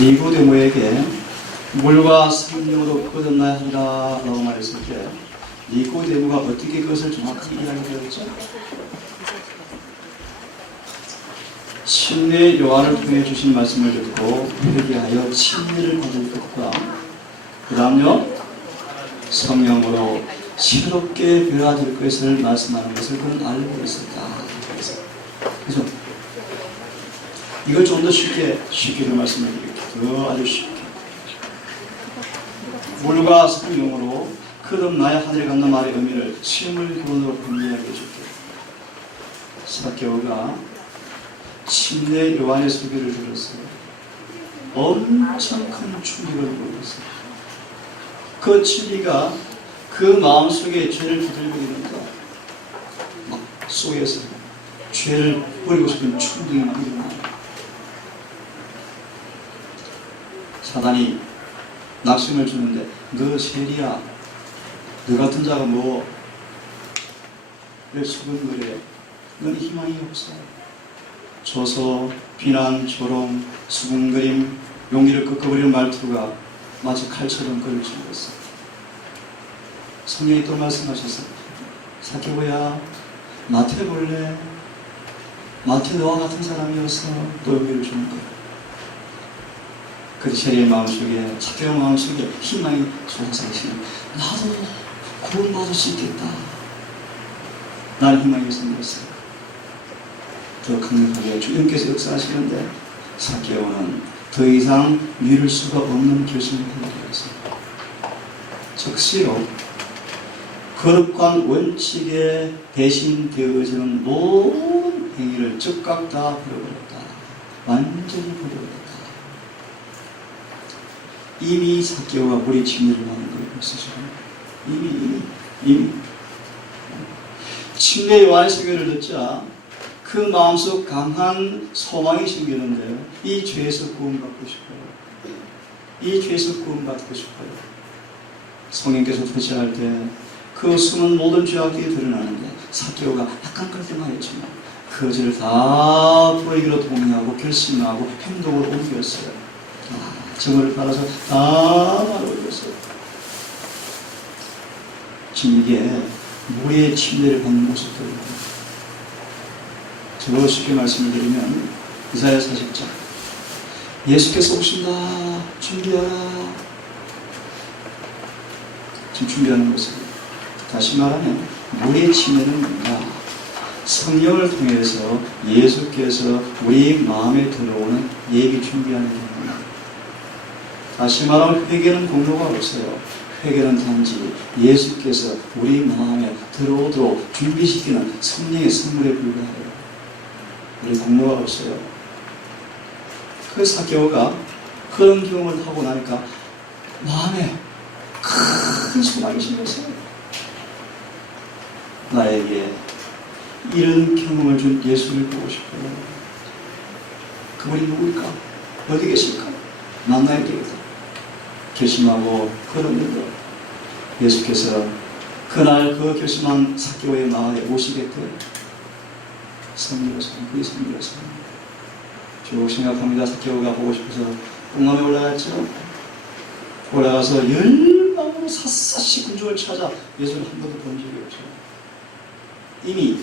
니고데모에게 물과 성령으로 거듭나야 한다 라고 말했을 때 니고데모가 어떻게 그것을 정확히 이야기되었죠? 침례 요한을 통해 주신 말씀을 듣고 회개하여 침례를 받을 것과 그 다음요 성령으로 새롭게 변화될 것을 말씀하는 것을 그는 알고 있었다. 그래서 이걸 좀 더 쉽게 더 말씀을 드릴게요. 더 아주 쉽게. 물과 성령으로 거듭나야 하늘에 간다 말의 의미를 시험을 기본으로 분리하게 해줄게요. 삭개오가 침례 요한의 소개를 들었어요. 엄청 큰 충격을 받았어요. 그 진리가 그 마음속에 죄를 두들고 있는가 막 속에서 죄를 버리고 싶은 충동이 막 일어나요. 사단이 낙심을 주는데 너 세리야, 너 같은 자가 뭐 왜 수근거려? 너는 희망이 없어. 조소, 비난, 조롱, 수군거림, 용기를 꺾어버리는 말투가 마치 칼처럼 그를 찔렀어. 성령이 또 말씀하셨어. 삭개오야, 마태 볼래? 마태 너와 같은 사람이어서 또 용기를 주는 거야. 그 세리의 마음속에, 삭개오 마음속에 희망이 솟아있으면 나도 구원받을 수 있겠다. 나는 희망이 생겼어. 더 강력하게 주님께서 역사하시는데 삭개오는 더 이상 미룰 수가 없는 결심을 하게 되었습니다. 즉시로 거룩한 원칙에 대신되어지는 모든 행위를 즉각 다 버려버렸다. 완전히 버려버렸다. 이미 삭개오가 물에 침례를 받는 거예요. 이미 침례 요한의 소개를 듣자 그 마음속 강한 소망이 생기는데요. 이 죄에서 구원받고 싶어요. 이 죄에서 구원받고 싶어요. 성령께서 터치할 때 그 숨은 모든 죄악들이 드러나는데 삭개오가 약간 그럴 때만 했지만 그 죄를 다 버리기로 동의하고 결심하고 행동을 옮겼어요. 정을 따라서 다 말아버렸어요. 지금 이게 물의 침례를 받는 모습들입니다. 저로 쉽게 말씀을 드리면 이사야 40장 예수께서 오신다 준비하라. 지금 준비하는 것입니다. 다시 말하면 물의 침례는 뭔가 성령을 통해서 예수께서 우리 마음에 들어오는 예비 준비하는 겁니다. 다시 말하면 회개는 공로가 없어요. 회개는 단지 예수께서 우리 마음에 들어오도록 준비시키는 성령의 선물에 불과해요. 우리 공로가 없어요. 그 삭개오가 그런 경험을 하고 나니까 마음에 큰 소망이 생겼어요. 나에게 이런 경험을 준 예수를 보고 싶어요. 그분이 누구일까? 어디 계실까? 만나야 되겠다. 결심하고 걸었는데 예수께서 그날 그 결심한 삭개오의 마을에 오시겠대. 성리로서 그게 성리로서 쭉 생각합니다. 삭개오가 보고 싶어서 뽕암에 올라갔죠. 올라가서 열방으로 샅샅이 군중을 찾아 예수를 한 번도 본 적이 없죠. 이미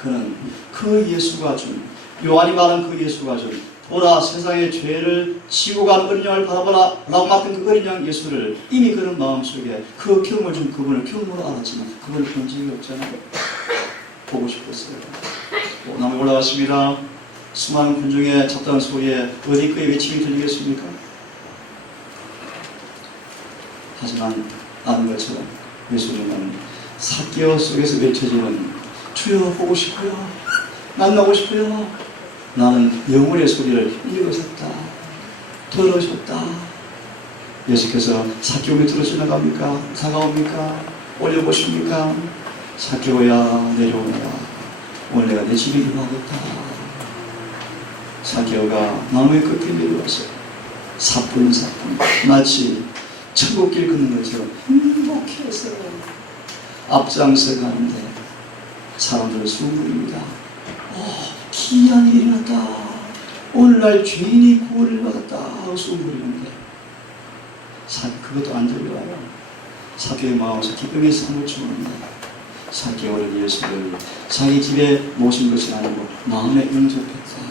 그는 그 예수가 준 요한이 말한 그 예수가 준 보라 세상의 죄를 지고 간 어린 양을 바라보라 라고 맡은 그 어린 양 예수를 이미 그런 마음속에 그 경험을 준 그분을 경험으로 알았지만 그분을 본 적이 없잖아요. 보고 싶었어요. 남에 올라갔습니다. 수많은 군중의 잡다한 소리에 어디 그의 외침이 들리겠습니까? 하지만 아는 것처럼 예수님은 삭개오 속에서 외쳐지는 주여 보고 싶어요. 만나고 싶어요. 나는 영혼의 소리를 읽으셨다. 들으셨다. 예수께서 삭개오 밑으로 지나갑니까? 다가옵니까? 올려보십니까? 삭개오야 내려오너라. 오늘 내가 내 집에 기도하겠다. 삭개오가 나무의 끝에 내려와서 사뿐사뿐 마치 천국길 걷는 것처럼 행복해서 앞장서 가는데 사람들은 수군입니다. 귀한 일이 났다. 오늘날 죄인이 구원을 받았다 하고 수군거리는데 그것도 안 들려와요. 사개의 마음에서 기쁨의 삶을 주는데 사개월은 예수를 자기 집에 모신 것이 아니고 마음에 영접했다.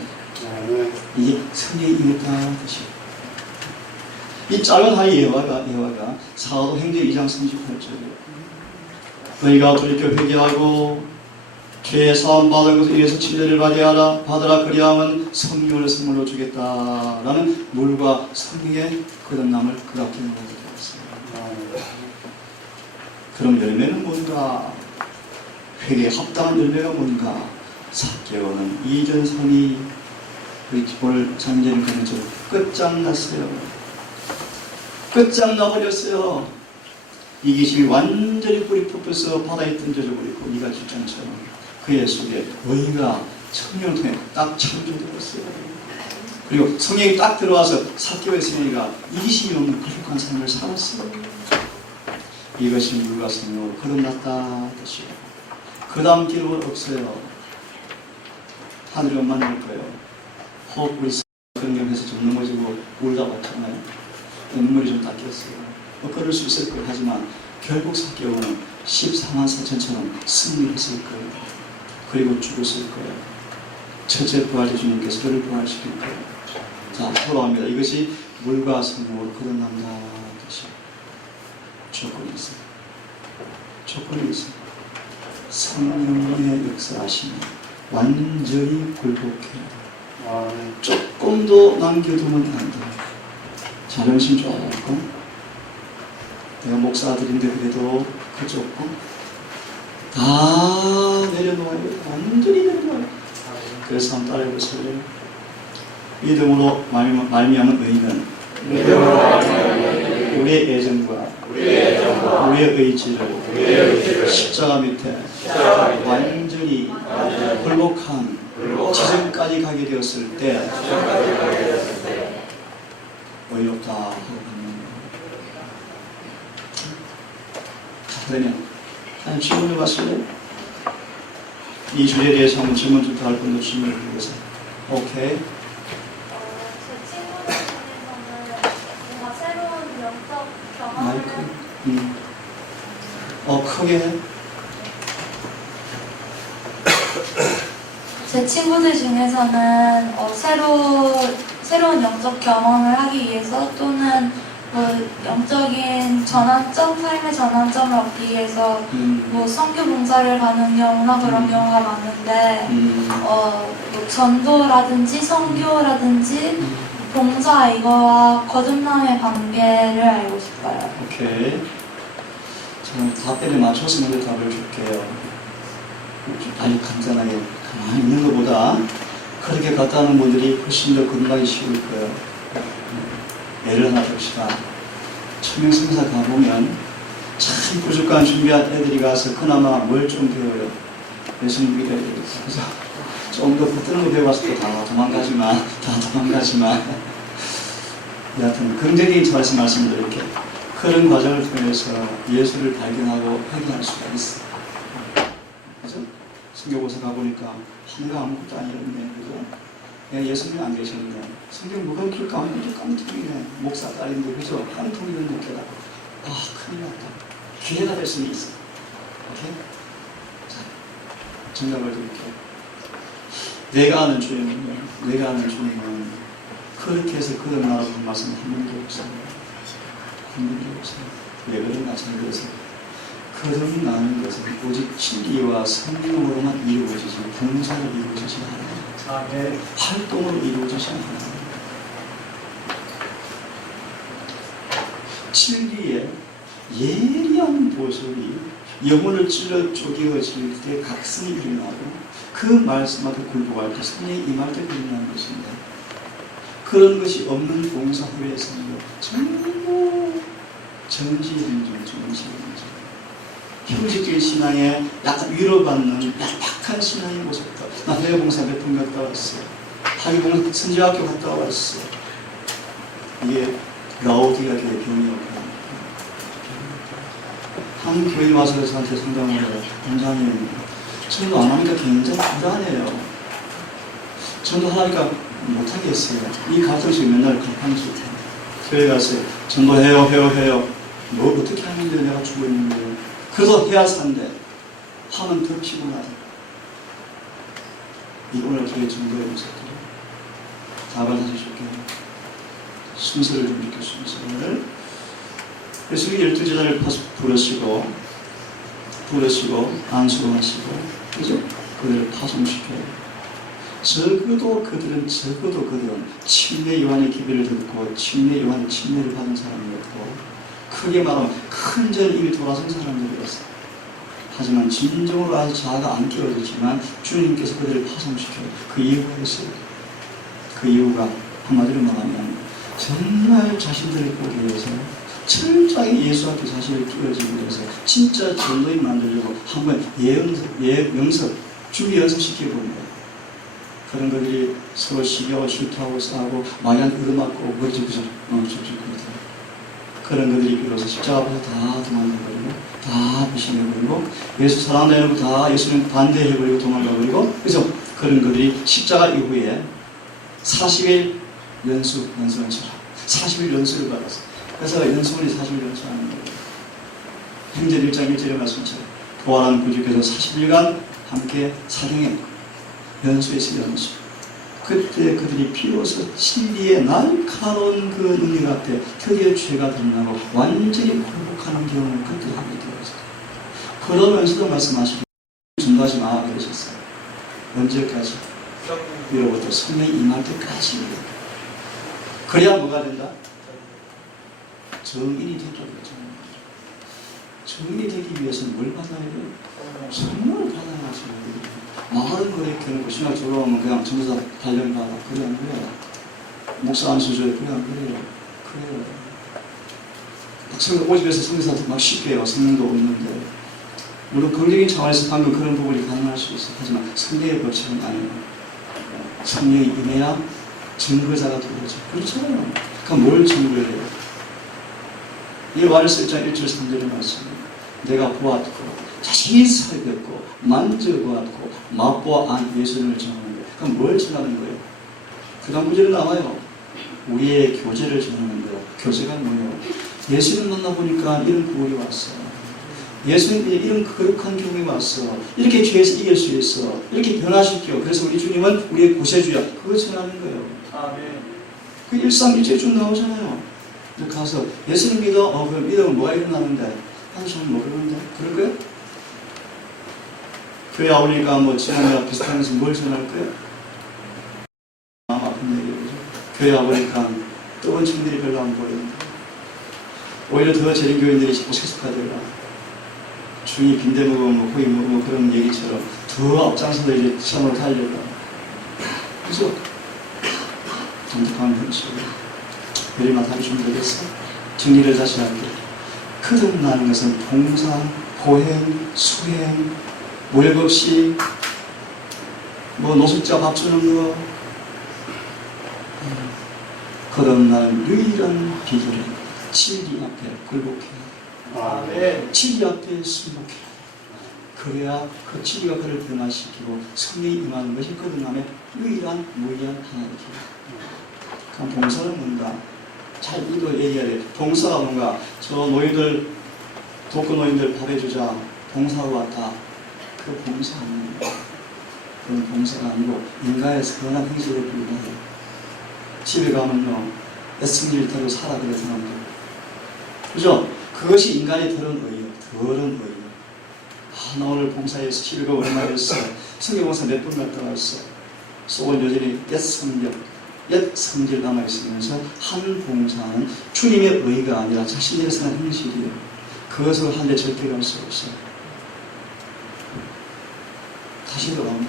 이게 성령이 임했다는 것이에요. 이 작은 아이 예화가 사도행전 2장 38절이에요. 너희가 돌이켜 회개하고 죄의 사함 받은 것에 의해서 진리를 받으라 그리하면 성령을 선물로 주겠다라는 물과 성령의 거듭남을 그 앞에 놓게 되었어요. 그럼 열매는 뭔가? 회개에 합당한 열매가 뭔가? 사개월은 이전선이 오늘 장제는 그런 저 끝장났어요. 끝장나버렸어요. 이기심이 완전히 뿌리 뽑혀서 바다에 던져져 버리고 이가 질장처럼 그의 속에 의가 성령을 통해 딱 창조되었어요. 그리고 성령이 딱 들어와서 사개월의 성령이가 이기심이 없는 거룩한 삶을 살았어요. 이것이 물과 성령으로 거듭났다 뜻이에요. 그 다음 기록은 없어요. 하늘을 만날 거예요. 혹 우리 성경에서 좀 넘어지고 울다 봤잖아요. 눈물이 좀 닦였어요. 그럴 수 있을 거예요. 하지만 결국 사개월은 14만 4천처럼 승리했을 거예요. 그리고 죽었을 거예요. 첫째 부활의 주님께서 그를 부활시킬 거예요. 자, 돌아옵니다. 이것이 물과 성령으로 거듭난다 뜻이에요. 조건이 있어요. 조건이 있어요. 성령의 역사하심이 완전히 굴복해요. 조금도 남겨두면 안 돼요. 자존심 조금, 내가 목사들인데 그래도 그 조금 다 내려놓아요. 완전히 내려놓아요. 그래서 한번 따라해보세요. 믿음으로 말미암은 의인은 우리의 애정과 우리의 의지를 십자가 밑에 완전히 굴복한 지점까지 가게 되었을 때 어이없다 하고 받는 거예요. 자, 그러면 하나님 질문을 봤어요? 이 주제에 대해서 한번 질문 좀 더 할 분도 질문을 드리겠어요. 오케이. 제 친구들 중에서는 뭔가 새로운 영적 경험을 마이크. 크게 해. 제 친구들 중에서는 새로운 영적 경험을 하기 위해서 또는 뭐 영적인 전환점, 삶의 전환점을 얻기 위해서 뭐 선교 봉사를 가는 경우나 그런 경우가 많은데 뭐 전도라든지 선교라든지 봉사 이거와 거듭남의 관계를 알고 싶어요. 오케이. 저는 답변에 맞춰서 먼저 답을 줄게요. 아주 간단하게 가만히 있는 것보다 그렇게 갔다 오는 분들이 훨씬 더 건강이 쉬울 거예요. 예를 하나 봅시다. 천명성사 가보면 참 부족한 준비한 애들이 가서 그나마 뭘 좀 배워요. 예수님 믿어야 되겠어. 그래서 좀 더 붙드는 거 배워서 또 다 도망가지만 여하튼 긍정적인 차원에서 말씀드릴게요. 그런 과정을 통해서 예수를 발견하고 회개할 수가 있어. 그죠? 성경보사 가보니까 하늘가 아무것도 아니었네. 그죠? 내가 예수님 안 계셨는데 성경 무거운 가운데 깡통이네. 목사 딸인데 그죠? 깡통이는 목회다. 큰일 났다. 기회가 될 수는 있어. 오케이? 자, 정답을 드릴게요. 내가 아는 주님은 그렇게 해서 거듭나라고 한 말씀 한 번도 없어요. 한 번도 없어요. 왜 그런가 잘 들으세요. 거듭나는 것은 오직 진리와 성령으로만 이루어지지 봉사로 이루어지지 않아요. 활동으로 이루어지지 않아요. 진리의 예리한 보석이 영혼을 찔러 쪼개어질 때 각성이 일어나고 그 말씀한테 굴복할 때 성령이 임할 때 일어나는 것입니다. 그런 것이 없는 봉사 후에서는 전부 정지행정. 형식적인 신앙에 약간 위로받는 약박한 신앙의 모습이다. 나 해외봉사 몇 번 갔다 왔어. 하기봉사 선지학교 갔다 왔어. 이게 라오디가 교회 병이었고 한 교회 와서 저한테 상담을 해요. 원장님 전도 안 하니까 굉장히 불안해요. 전도 하니까 못하겠어요. 이 가정식 맨날 갈팡질해. 교회 가서 전도해요. 뭐 어떻게 하는데 내가 죽어 있는데. 그래도 해야 산대. 하면 더 피곤하다. 이 오늘 교회 전도해 보세요. 답을 하셔줄게요. 순서를 좀 지켜 순서를. 그래서 12제자를 부르시고 안수하시고 그죠? 그들을 파송시켜요. 적어도 그들은 침례 요한의 기별을 듣고 침례 요한의 침례를 받은 사람이었고 크게 말하면 큰 죄를 이미 돌아선 사람들이었어요. 하지만 진정으로 아주 자아가 안 끼워졌지만 주님께서 그들을 파송시켜요. 그 이유가 있어요. 그 이유가 한마디로 말하면 정말 자신들을 보기 위해서 철저하게 예수 앞에 자신을 끼워주기 위해서 진짜 전도인 만들려고 한번 영습, 준비 연습시키고 온 거예요. 그런 것들이 서로 시기하고 질투하고 싸우고 마귀한테 얻어맞고 머리지 그죠? 그런 것들이 비로소 십자가 앞에서 다 도망가버리고 다 배신해버리고 예수 사랑하는 다 예수님 반대해버리고 도망가버리고 그래서 그런 것들이 십자가 이후에 40일 연수를 쳐라. 40일 연수를 받았어. 그래서 연수원이 40일 연수하는 거예요. 행전 1장 1절의 말씀처럼 부활한 구주께서 40일간 함께 사경했고 연수에서 연수. 그때 그들이 비로소 진리의 날카로운 그 능력 앞에 드디어 죄가 드러나고 완전히 굴복하는 경험을 그때 하게 되었어요. 그러면서도 말씀하시고 전도하지 마 그러셨어요. 언제까지? 위로부터 성령이 임할 때까지. 그래야 뭐가 된다? 정인이 되기 위해서. 정인이 되기 위해서는 뭘 받아야 돼요? 성령을 받아야지. 많은 거에 겨누고 신학 졸업하면 그냥 전도사 단련 받아. 그래 안 그래요? 목사 안 수줘요. 그래 안 그래요? 그래요. 성령 오집에서 성교사한테 막 쉽게 해요. 성령도 없는데. 물론 긍정적인 차원에서 방금 그런 부분이 가능할 수 있어. 하지만 성령의 법칙은 아니에요. 성령이 임해야 증거자가 되죠. 그렇잖아요. 그럼 뭘 증거해야 돼요? 이 요한일서 1장 1절 3절의 말씀. 내가 보았고 자세히 살폈고 만져보았고 맛보아 예수님을 전하는 거예요. 그럼 뭘 전하는 거예요? 그 다음 구절에 나와요. 우리의 교제를 전하는 거예요. 교제가 뭐예요? 예수님 만나보니까 이런 구원이 왔어. 예수님이 이런 거룩한 경험이 왔어. 이렇게 죄에서 이길 수 있어. 이렇게 변화시켜. 그래서 우리 주님은 우리의 구세주야. 그걸 전하는 거예요. 아멘. 그 일상일체에 쭉 나오잖아요. 가서 예수님 믿어? 그럼 믿으면 뭐가 일어나는데? 하는 사람 모르는데? 그럴 거예요? 교회 아우리가 뭐 지난해와 비슷하면서 뭘 전할 거예요? 마음 아픈 얘기죠. 교회 아우리가 뜨거운 청들이 별로 안 보이는데 오히려 더 재림 교인들이 자꾸 세속화되라. 주인이 빈대 먹으면 고기 먹으면 그런 얘기처럼 더 앞장서서 이제 시험으로 달려가. 그래서 독특한 현실. 별이 하기 좀 되겠어? 정리를 다시 할게요. 거듭나는 것은 봉사, 고행, 수행, 모욕없이 노숙자 밥 주는 거. 거듭나는 유일한 비결은 진리 앞에 굴복해야. 진리 앞에 순복해야. 그래야 그 진리가 그를 변화시키고 성령이 임하는 것이 거듭남의 유일한 무의한 하나의 길. 그럼 봉사는 뭔가? 잘 이거 얘기해야 돼. 봉사가 뭔가? 저 노인들, 독거 노인들 밥 해주자. 봉사하고 왔다. 그 봉사 아니에요. 그건 봉사가 아니고 인간의 선한 행실에 불과해요. 집에 가면요, 애승질 타고 살아 그래 사람들. 그죠? 그것이 인간의 더러운 의예요. 더러운 의예요. 나 오늘 봉사해서 집에가 오랜만에 했어. 성경봉사 몇 번 갔다 왔어. 속은 여전히 옛 성질 남아있으면서 한 봉사는 주님의 의가 아니라 자신의 선한 행실이에요. 그것을 하는데 절대 갈 수 없어요. 다시 돌아오면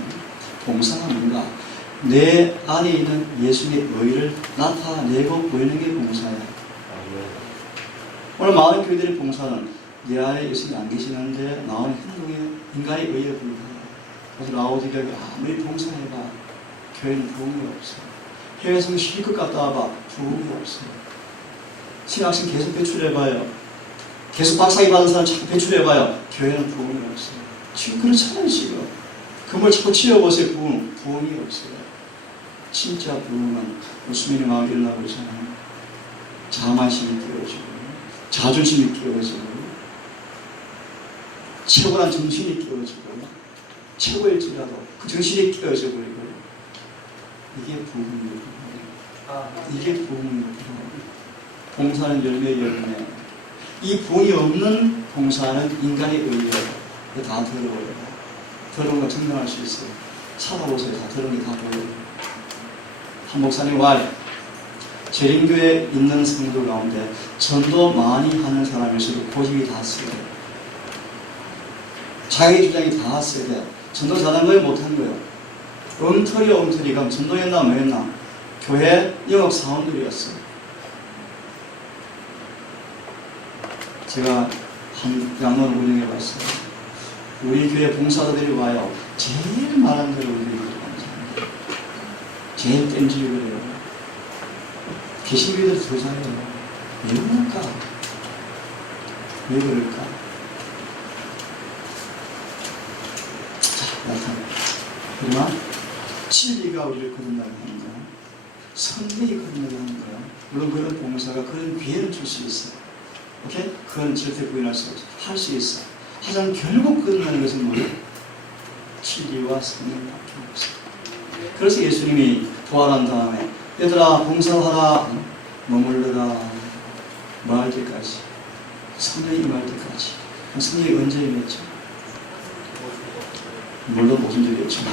봉사가 뭔가? 내 안에 있는 예수님의 의를 나타내고 보이는 게 봉사예요. 오늘 많은 교회들의 봉사는 내 안에 예수님이 안 계시는데 나오는 행동에 인간의 의에 불과해요. 그래서 라오디게가 아무리 봉사해봐 교회는 부흥이 없어요. 해외에서 실컷 갔다 와봐 부흥이 없어요. 신학생 계속 배출해봐요. 계속 박사학위 받은 사람 자꾸 배출해봐요. 교회는 부흥이 없어요. 지금 그렇잖아요. 지금 금을 자꾸 치워보세요. 부흥이 없어요. 진짜 부흥은 수민이 마음이 일어나고 있잖아요. 자만심이 깨어지고 자존심이 깨어지고 최고란 정신이 깨어지고 최고일지라도 그 정신이 깨어져 버리고 이게 부흥입니다. 이게 부흥입니다. 봉사는 열매. 이 부흥이 없는 봉사는 인간에 의해 다 더러워요. 더러운 거 증명할 수 있어요. 찾아보세요. 다 더러운 게 다 보여요. 한 목사님 말 재림교에 있는 성도 가운데 전도 많이 하는 사람일수록 고집이 다 세요. 자기 주장이 다 세요. 전도 잘한 거예요? 못한 거예요? 엉터리가 전도했나 뭐했나? 교회 영업 사원들이었어요. 제가 한 양로를 운영해봤어요. 우리 교회 봉사자들이 와요. 제일 말한 대로 우리 감사합니다. 제일 땜질을 해요. 개신교회들 더 잘해요. 왜 그럴까? 왜 그럴까? 자, 나타나. 그러나 진리가 우리를 거듭나게 하는 거야. 성령이 거듭나게 하는 거야. 물론 그런 봉사가 그런 기회를 줄 수 있어. 오케이? 그건 절대 부인할 수 없어. 할 수 있어. 하지만 결국 거듭나는 것은 뭐예요? 진리와 성령밖에 없어. 그래서 예수님이 부활한 다음에 얘들아 봉사하라 머물러라 뭐 할 때까지 성령이 임할 때까지. 성령이 언제 임했죠? 물론 무슨 적이었지만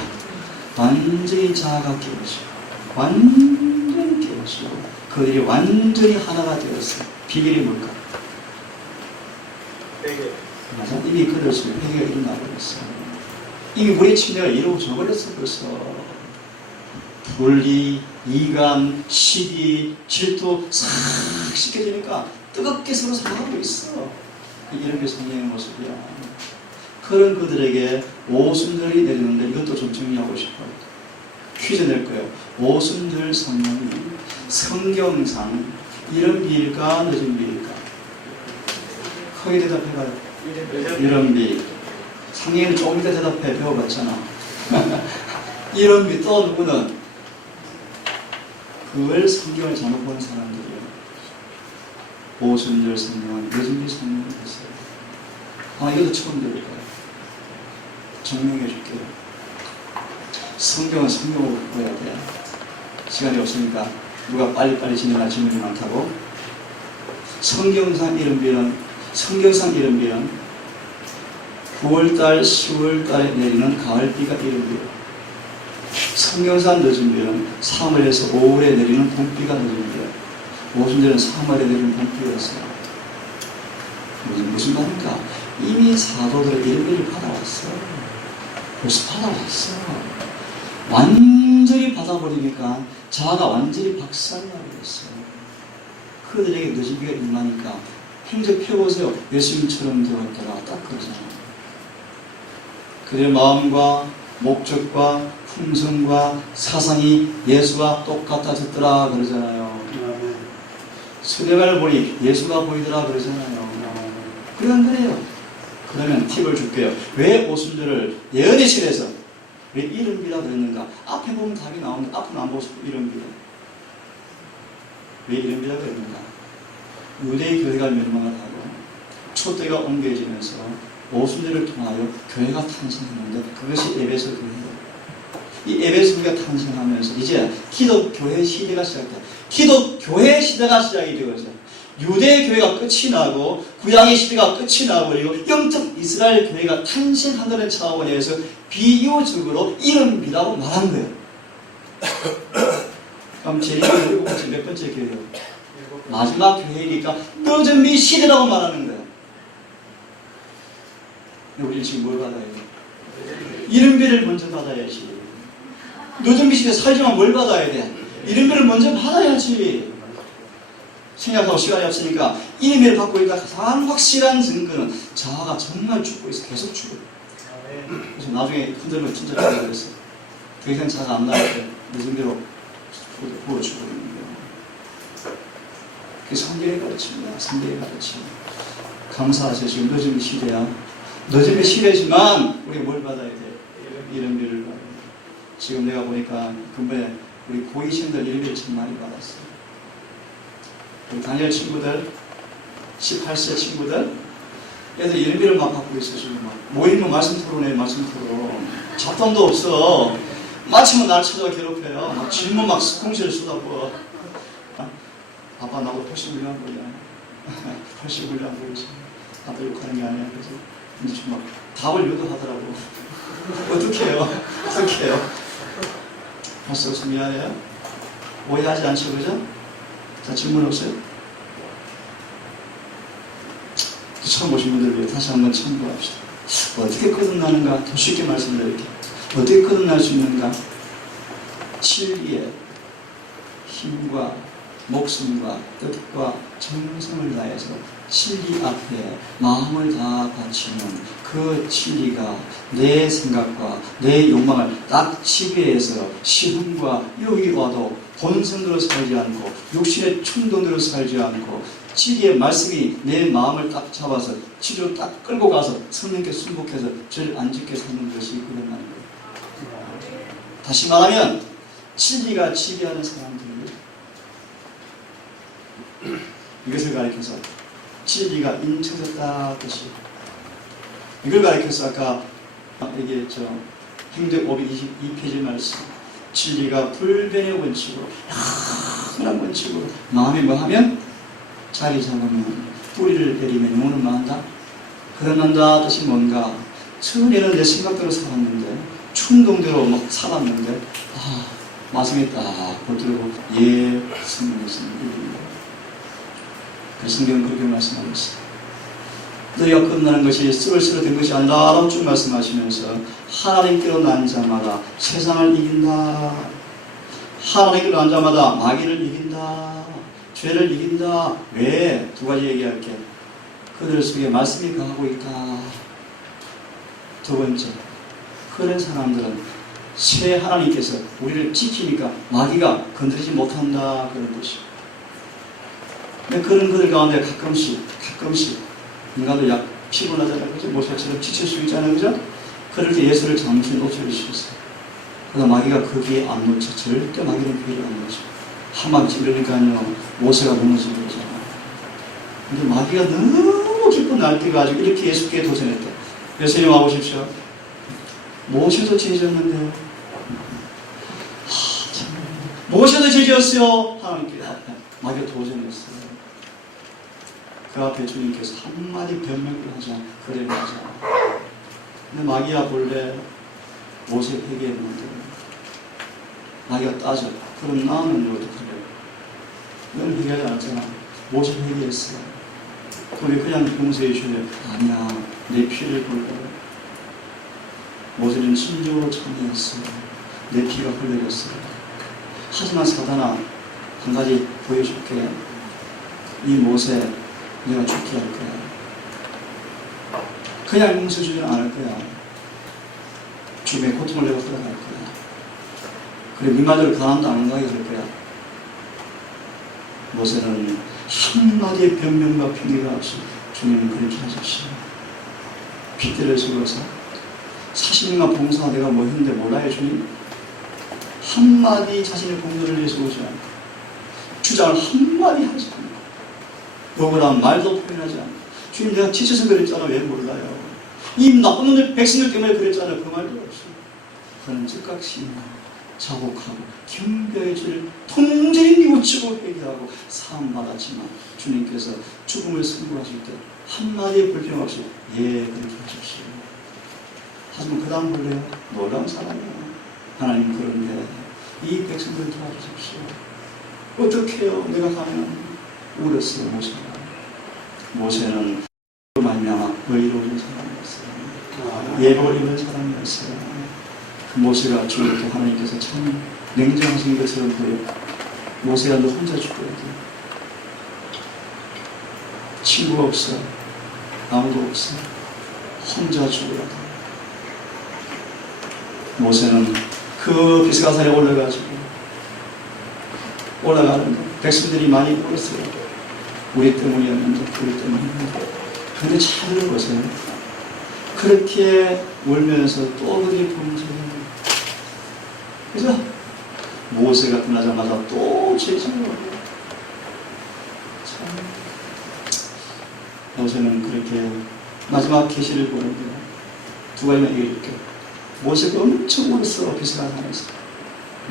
완전히 자아가 깨어지고 완전히 깨어지고 그들이 완전히 하나가 되었어요. 비결이 뭘까? 맞아? 이미 그들을 회개가 일어나버렸어. 이미 우리 침례가 이루어져 버렸어. 벌써 분리, 이간, 시기, 질투 싹 씻겨지니까 뜨겁게 서로 사랑하고 있어. 이런 게 성령의 모습이야. 그런 그들에게 오순절이 내리는데 이것도 좀 정리하고 싶어요. 퀴즈 낼 거예요. 오순절 성령이 성경상 이른 비일까 늦은 비일까? 크게 대답해봐요. 이른 비. 상예는 조금 이따 대답해. 배워봤잖아. 이른 비. 또 누구는? 그걸 성경을 잘못 본 사람들이에요. 오순절 성령은 늦은 비 성령이 있어요. 아마 이것도 처음 들을 거예요. 증명해 줄게요. 성경은 성경으로 보여야 돼. 시간이 없으니까 누가 빨리빨리 진행할 질문이 많다고. 성경상 이른비는 9월달, 10월달에 내리는 가을비가 이른비예요. 성경상 늦은비는 3월에서 5월에 내리는 봄비가 늦은비예요. 오순절은 3월에 내리는 봄비였어요. 무슨 말인가? 이미 사도들의 이른비를 받아왔어. 벌써 받아왔어. 완전히 받아버리니까 자아가 완전히 박살나버렸어. 그들에게 늦은 비가 임하니까 행적 펴보세요. 예수님처럼 되었더라. 딱 그러잖아요. 그들의 마음과 목적과 품성과 사상이 예수와 똑같아졌더라 그러잖아요. 수레발을 보니 예수가 보이더라 그러잖아요. 그래 안 그래요? 그러면 팁을 줄게요. 왜 오순절을 예언의실에서 왜 이른비라 그랬는가? 앞에 보면 답이 나오는데 앞은 안 보시고 이른비라. 왜 이른비라 그랬는가? 유대의 교회가 멸망하고 초대가 옮겨지면서 오순절을 통하여 교회가 탄생했는데 그것이 에베소 교회예요. 이 에베소 교회가 탄생하면서 이제 기독교회 시대가 시작됐다. 기독교회 시대가 시작이 되어서 유대 교회가 끝이 나고 구약의 시대가 끝이 나버리고 영적 이스라엘 교회가 탄생한다는 차원에서 비유적으로 이른비라고 말한 거예요. 그럼 제일 몇 번째 교회예요? 마지막 교회니까 늦은 비 시대라고 말하는 거예요. 우리 지금 뭘 받아야 돼? 이른비를 먼저 받아야지. 늦은 비 시대 살지만 뭘 받아야 돼? 이른비를 먼저 받아야지. 생각하고 시간이 없으니까 이름을 받고 있다 가장 확실한 증거는 자아가 정말 죽고 있어. 계속 죽어. 그래서 나중에 흔들면 진짜 죽어버렸어. 더 이상 자아가 안 나올 때 늦은 비로 부어 죽어버리는 거예요. 그게 성경의 가르침이야. 성경의 가르침. 감사하세요. 지금 늦은 시대야. 늦은 시대지만 우리가 뭘 받아야 돼? 이른비를 받아야 돼. 지금 내가 보니까 근본에 우리 고위층들 일비를 참 많이 받았어요. 우리 다니엘 친구들, 18세 친구들, 애들 일비를 막 받고 있어. 지금 막 모이면 말씀 토론해, 말씀 토론. 잡담도 없어. 마치면 날 찾아와 괴롭혀요. 막 질문 막 스콩실 쏟아부어. 아빠 나보고 훨씬 훌륭한 거야. 훨씬 훌륭한 거지. 아빠 욕하는 게 아니야. 그래서 이제 막 답을 유도하더라고. 어떻게 해요? 어떻게 해요? 벌써 좀 미안해요? 오해하지 않죠, 그죠? 자, 질문 없어요? 처음 오신 분들 위해 다시 한번 참고합시다. 어떻게 거듭나는가? 더 쉽게 말씀드릴게요. 어떻게 거듭날 수 있는가? 진리의 힘과 목숨과 뜻과 정성을 다해서 진리 앞에 마음을 다 바치는 그 진리가 내 생각과 내 욕망을 딱 지배해서 시험과 여기 와도 본성대로 살지 않고 육신의 충동대로 살지 않고 진리의 말씀이 내 마음을 딱 잡아서 치료 딱 끌고 가서 성령께 순복해서 죄를 안 짓게 사는 것이 그런 말인 거예요. 다시 말하면 진리가 지배하는 사람들 이것을 가리켜서 진리가 인쳐졌다 뜻이 이걸 가리켜서 아까 얘기했죠. 행적 522페이지 말씀 진리가 불변의 원칙으로 영원한 원칙으로 마음이 뭐하면 자리 잡으면 뿌리를 내리면 영혼은 뭐한다? 거듭난다 뜻이 뭔가 처음에는 내 생각대로 살았는데 충동대로 막 살았는데 마성에 딱 붙들고 성령의 성령 그 성경은 그렇게 말씀하고 있어요. 너희가 끝나는 것이 쓰글쓰글 된 것이 아니라 쭉 말씀하시면서 하나님께로 난 자마다 세상을 이긴다. 하나님께로 난 자마다 마귀를 이긴다. 죄를 이긴다. 왜? 두 가지 얘기할게. 그들 속에 말씀이 강하고 있다. 두 번째, 그런 사람들은 새 하나님께서 우리를 지키니까 마귀가 건드리지 못한다. 그런 뜻이에요. 근데 그런 그들 가운데 가끔씩 인간도 약 피곤하잖아요. 그죠? 모세처럼 지칠 수 있잖아요. 그죠? 그럴 때 예수를 잠시 놓쳐주셨어요. 그러다 마귀가 거기에 안 놓쳐. 절대 마귀는 피해를 안 놓쳐. 한방 찌르니까요. 모세가 무너지고 그러잖아요. 근데 마귀가 너무 기쁜 날뛰가 가지고 이렇게 예수께 도전했대. 예수님 와보십시오. 모세도 죄졌는데요. 모세도 죄졌어요. 하나님께 마귀가 도전했어요. 그 앞에 주님께서 한마디 변명도 하지 않고 그래 하지 않고 근데 마귀야 본래 모세 회개했는데 마귀가 따져. 그럼 나는 너도 그래. 너는 회개하지 않았잖아. 모세 회개했어. 그럼 그냥 용서해 주래. 아니야. 내 피를 볼래. 모세는 진정으로 참여했어. 내 피가 흘러졌어. 하지만 사단아 한 가지 보여줄게. 이 모세 내가 죽게 할 거야. 그냥 용서주지는 않을 거야. 죽음의 고통을 내가 풀어갈 거야. 그래 네 말대로 가난도 안 가게 할 거야. 모세는 한마디의 변명과 핑계가 없이 주님은 그렇게 하십시오. 핏대를 집어서 40년간 봉사 내가 뭐 했는데 몰라요 주님? 한마디 자신의 공로를 위해서 오지 않고 주장을 한마디 하지 않고 억울한 말도 표현하지 않고 주님 내가 지쳐서 그랬잖아. 왜 몰라요? 이 나쁜 놈들 백성들 때문에 그랬잖아. 그 말도 없이 그는 즉각시 자복하고 경배의 죄를 통제히 뉘우치고 회개하고 사함받았지만 주님께서 죽음을 선고하실 때 한마디의 불평 없이 그렇게 하십시오. 하지만 그 다음 볼래요? 놀라운 사람이에요. 하나님 그런데 이 백성들을 도와주십시오. 어떻게 해요? 내가 가면 울었어요. 모세는 말미암아 의로운 사람이었어요. 예복을 입는 사람이었어요. 그 모세가 죽을 때 하나님께서 참 냉정하신 것처럼 보여. 모세가 너 혼자 죽어야 돼. 친구가 없어. 아무도 없어. 혼자 죽어야 돼. 모세는 그 비스가산에 올라가는데 백성들이 많이 울었어요. 우리 때문이었는데 우리 때문이었는데 근데 잘 들어보세요. 그렇게 울면서 또 그들이 봉사해요. 그죠? 모세가 끝나자마자 또 죄짓는 거예요. 참, 모세는 그렇게 마지막 계시를 보는데 두 가지만 얘기해줄게요. 모세가 엄청 울었어. 비슷한 상황에서.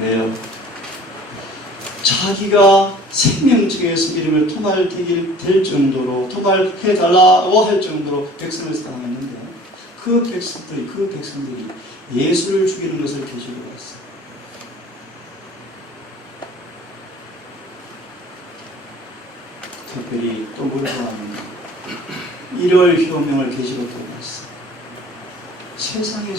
왜요? 자기가 생명중에서 이름을 토말될 정도로 토말해달라고 할 정도로 백성을 사랑했는데 그 백성들이 예수를 죽이는 것을 계시로 봤어. 특별히 또 물어보았는데 1월 효명을 계시로 또 봤어. 세상에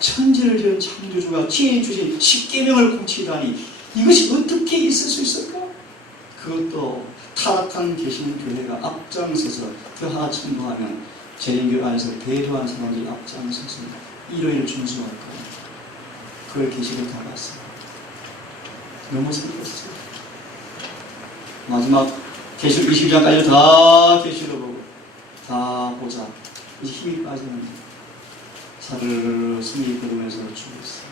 천지를 지은 창조주가 지혜 주신 십계명을 고치다니 이것이 어떻게 있을 수 있을까? 그것도 타락한 계시는 교회가 앞장서서 그 하나 첨부하면 재림교 안에서 대도한 사람들이 앞장서서 일요일 준수할 거예요. 그걸 계시를 다 봤어요. 너무 슬펐어. 마지막 계시록 22장까지 다 계시로 보고 다 보자. 이제 힘이 빠지는데 사르르 숨이 거두면서 죽었어.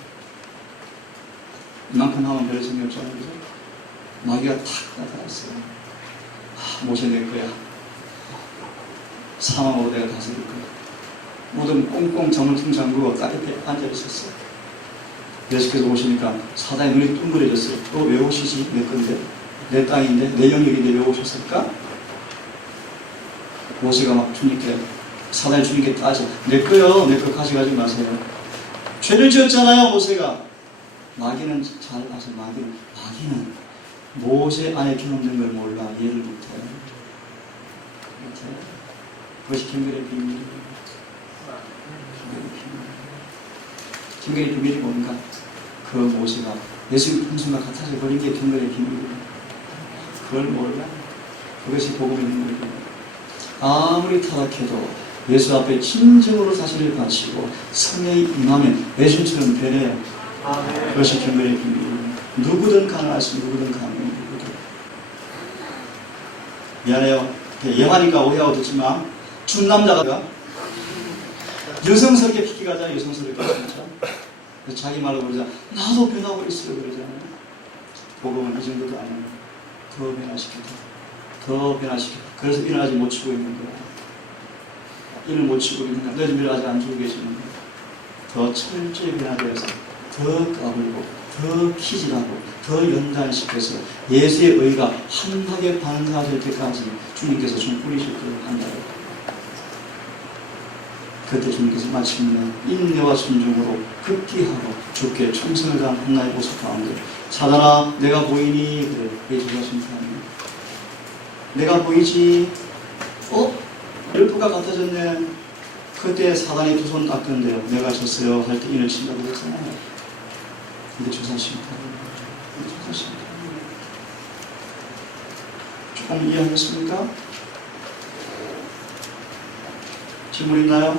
이만큼 하면 별 소용이 없잖아요. 그죠? 마귀가 탁 나타났어요. 모세 내 거야. 사망하고 내가 다스릴 거야. 모든 꽁꽁 저물통 잠그고 딱 옆에 앉아있었어. 예수께서 오시니까 사단의 눈이 둥그레졌어요. 또 왜 오시지? 내 건데? 내 땅인데? 내 영역인데 왜 오셨을까? 모세가 막 주님께 사단이 주님께 따져. 내 거요. 내 거 가져가지 마세요. 죄를 지었잖아요. 모세가. 마귀는 잘 아세요. 마귀는 모세 안에 경험된 걸 몰라. 이해를 못해. 그것이 경멸의 비밀이에요. 경멸의 비밀이 뭔가? 그 모세가 예수님 풍선과 같아져 버린 게 경멸의 비밀이에요. 그걸 몰라. 그것이 복음의 능력이에요. 아무리 타락해도 예수 앞에 진정으로 자신을 바치고 성령이 임하면 예수님처럼 변해요. 그것이 경멸의 비밀이에요. 누구든 가능할 수 있는 누구든 가능해요. 누구든. 미안해요. 예화니까 오해하고 듣지마. 중남자가 여성스럽게 피기가자. 여성스럽게 진짜. 자기 말로 그러자. 나도 변하고 있어요. 그러잖아요. 복음은 이 정도도 아니에요. 더 변화시키다. 더 변화시키다. 그래서 일을 아직 못 치고 있는 거야. 일을 못 치고 있는 거야. 너희 집을 아직 안 주고 계시는 거야. 더 철저히 변화되어서 더 까불고 더 키질하고 더 연단시켜서 예수의 의가 한하게 반사될 때까지 주님께서 좀 뿌리실 거예요. 한 달에. 그때 주님께서 마침내 인내와 순종으로 극기하고 주께 충성을 다한 한나의 모습 가운데 사단아 내가 보이니? 그래. 예수가 심판이에요. 내가 보이지? 열프가 같아졌네. 그때 사단이 두 손 닦던데요. 내가 졌어요. 할 때 인을 친다고 그랬잖아요. 이게 조사심판이에요. 이게 조사심판이에요. 조금 이해하셨습니까? 질문 있나요?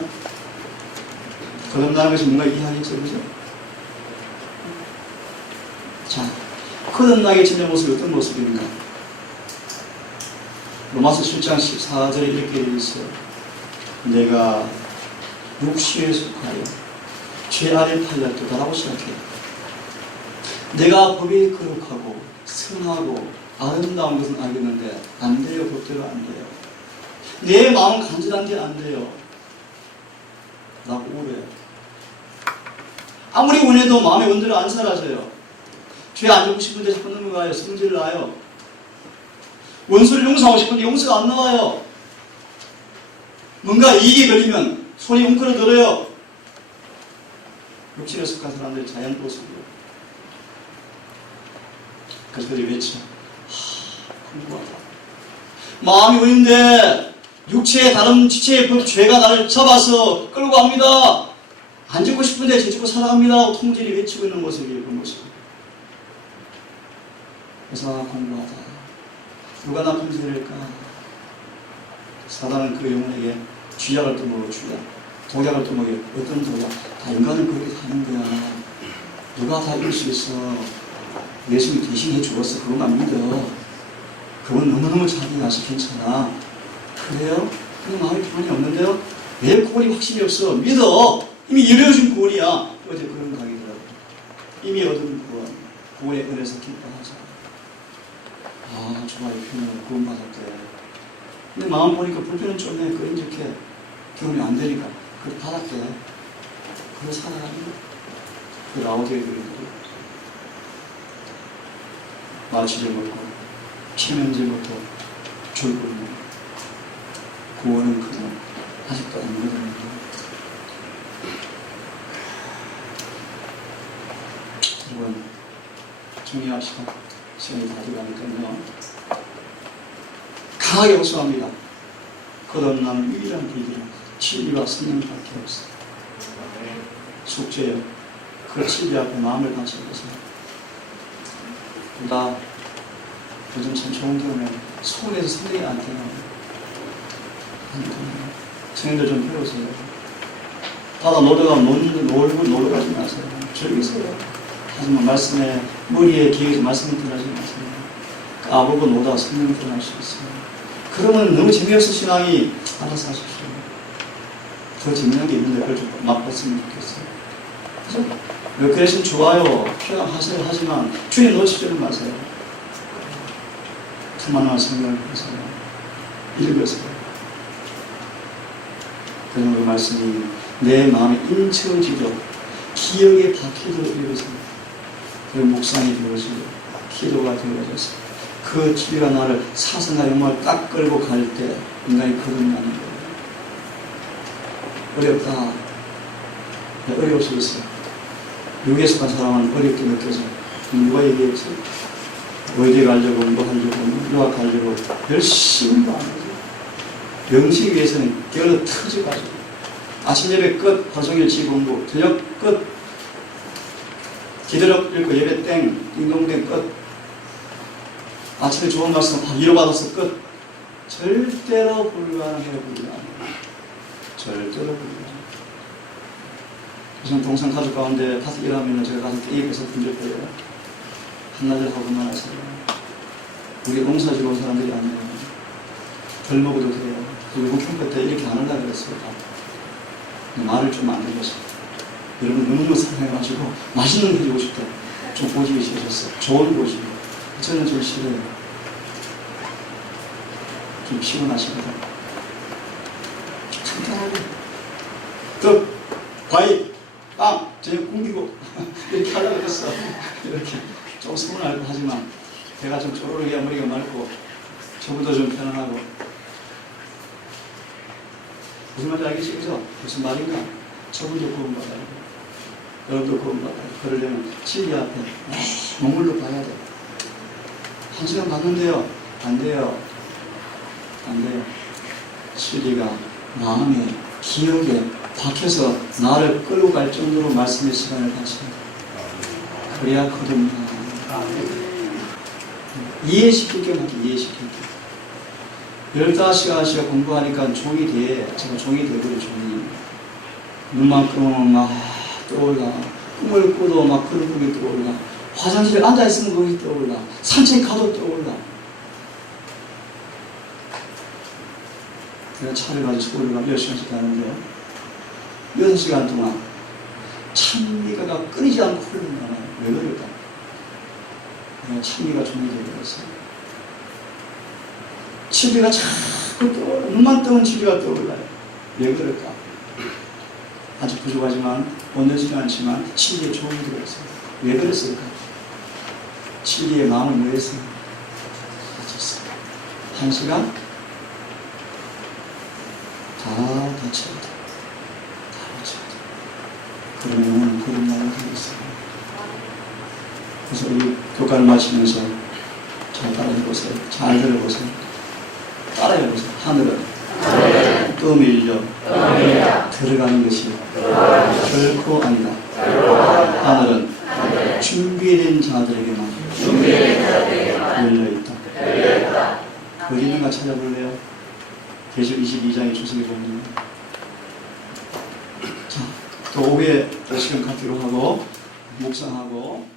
거듭나는 것이 뭔가 이해하겠죠? 그죠? 자, 거듭나게 지는 모습이 어떤 모습인가? 로마서 7장 14절에 이렇게 되어 있어요. 내가 육신에 속하여 죄 아래 팔렸도다라고 시작해요. 내가 법이 거룩하고 선하고 아름다운 것은 알겠는데 안 돼요. 법대로 안 돼요. 내 마음은 간절한데 안 돼요. 라고 울어요. 아무리 원해도 마음의 원대로 안 사라져요. 죄 안 짓고 싶은데 자꾸 넘어가요. 성질 나요. 원수를 용서하고 싶은데 용서가 안 나와요. 뭔가 이익이 걸리면 손이 웅크러들어요. 육신에 속한 사람들의 자연 모습이에요. 그래서 그들이 외쳐. 궁금하다. 마음이 원인데 육체의 다른 지체의 법 죄가 나를 잡아서 끌고 갑니다. 안 짓고 싶은데 짓고 살아갑니다. 통질이 외치고 있는 모습이에요. 그 모습. 그래서 공부하다. 누가 나 통제될까? 사단은 그 영혼에게 쥐약을 또 먹어. 쥐약. 독약을 또 먹여. 어떤 독약? 다 인간은 그렇게 하는 거야. 누가 다 이길 수 있어. 예수님이 대신 해 죽었어. 그것만 믿어. 그건 너무너무 자기 아시 괜찮아. 그래요? 그럼 마음에 불안이 없는데요? 왜 구원이 확신이 없어? 믿어! 이미 이루어진 구원이야. 어제 그런 강의더라고요. 이미 얻은 구원. 구원의 은혜에서 기뻐하자. 아, 주가 이 편을 구원받았대. 근데 마음 보니까 불편은 좀 해. 그 이렇게 경험이 안 되니까. 그걸 받았대. 그걸 살아가는 거야. 그 라오디게 교인들이 마치지 못하고 체면지 못하고 졸고 있는 구원은 그냥 아직도 안 되는 여러분, 정리합시다. 시간이 다 돼가니까요. 강하게 호소합니다. 거듭나는 유일한 불길은 진리와 성령밖에 없어. 숙제요. 그 진리 앞에 마음을 바쳐보세요. 나 요즘 참 좋은 경우에 소원에서 성령이 안 되나요? 성령들 좀 배우세요. 바다 놀러 가면 놀러 가지 마세요. 즐기세요. 하지만 말씀에 머리에 기회에서 말씀을 드러나지 마세요. 까불고 노다 성령을 드러날 수 있어요. 그러면 너무 재미없어 신앙이 알아서 하십시오. 더 재미난 게 있는데 그걸 좀 맛봤으면 좋겠어요. 그래서 몇 개씩 좋아요. 필요하세요. 하지만 주님 놓치지는 마세요. 그만한 성령을 보세요. 읽으세요. 그런 그 말씀이 내 마음에 인쳐지도록 기억에 박히도록 읽으세요. 그 묵상이 되어지고 기도가 되어져서 그 진리가 나를 사선과 영광을 딱 끌고 갈 때 인간이 거듭나는 거예요. 어렵다. 어려울 수 있어요. 육에 속한 사람은 어렵게 느껴져요. 누가 얘기했지? 의대 가려고, 뭐 하려고, 유학 가려고 열심히 하는 거죠. 명식 위해서는 겨우 터져가지고 아침 예배 끝, 하루 종일 지 공부, 저녁 끝, 기도력 읽고 예배 땡, 띵동댕 끝, 아침에 좋은 말씀 위로받아서 끝. 절대로 불가능해요. 절대로 불가능해요. 요즘 동생 가족 가운데 가서 일하면 제가 가서 게임해서 분질 거예요. 한나절 하고만 하세요. 우리 농사지로 온 사람들이 아니에요. 덜 먹어도 돼요. 그리고 캠프 때 이렇게 안 한다 그랬어요. 말을 좀 안 들어서. 여러분 너무 사랑해가지고 맛있는 거 해주고 싶다. 좀 고집이 세졌어요. 좋은 고집. 저는 좀 싫어요. 좀 피곤하시거든. 간단하게 떡, 과일, 빵, 저녁 굶기고 이렇게 하려고 했어. 이렇게 좀 서운하고 하지만 배가 좀 쪼르르게 머리가 맑고 저보다 좀 편안하고 무슨 말인지 알겠지? 그죠? 무슨 말인가? 저분도 구원받아요. 여러분도 구원받아요. 그러려면 진리 앞에 눈물로 봐야 돼. 1시간 봤는데요. 안 돼요. 안 돼요. 진리가 마음에, 기억에 박혀서 나를 끌고 갈 정도로 말씀의 시간을 가져야 돼. 그래야 거듭나. 이해시킬 게 맞게 이해시킬 게. 15시간씩 공부하니까 종이 돼. 제가 종이 되버려, 종이. 눈만큼은 막 떠올라. 꿈을 꾸도 막 그런 꿈이 떠올라. 화장실에 앉아있으면 거기 떠올라. 산책 가도 떠올라. 내가 차를 가지고 서울을 가면 10시간씩 가는데요. 6시간 동안 찬미가가 끊이지 않고 흐르는 거예요. 왜 그럴까? 내가 찬미가 종이 되어버렸어요. 진리가 자꾸 떠올라. 눈만 뜨면 진리가 떠올라요. 왜 그럴까? 아직 부족하지만 원하지는 않지만 진리의 종이 되어있어요. 왜 그랬을까? 진리의 마음을 위해서 다쳤어요. 1시간 다 다쳐야 돼. 다 다쳐야 돼. 그러면 그런 마음이 되겠어요. 그래서 우리 교과를 마치면서 잘 따라해보세요. 잘 들어보세요. 따라해보세요. 하늘은 떠밀려 들어가는 것이 결코 아니다. 하늘은 준비된 자들에게만 열려있다. 어디 있는가 찾아볼래요? 계시록 22장의 주석에 보면. 자, 또 오후에 또 시간 갖기로 하고 묵상하고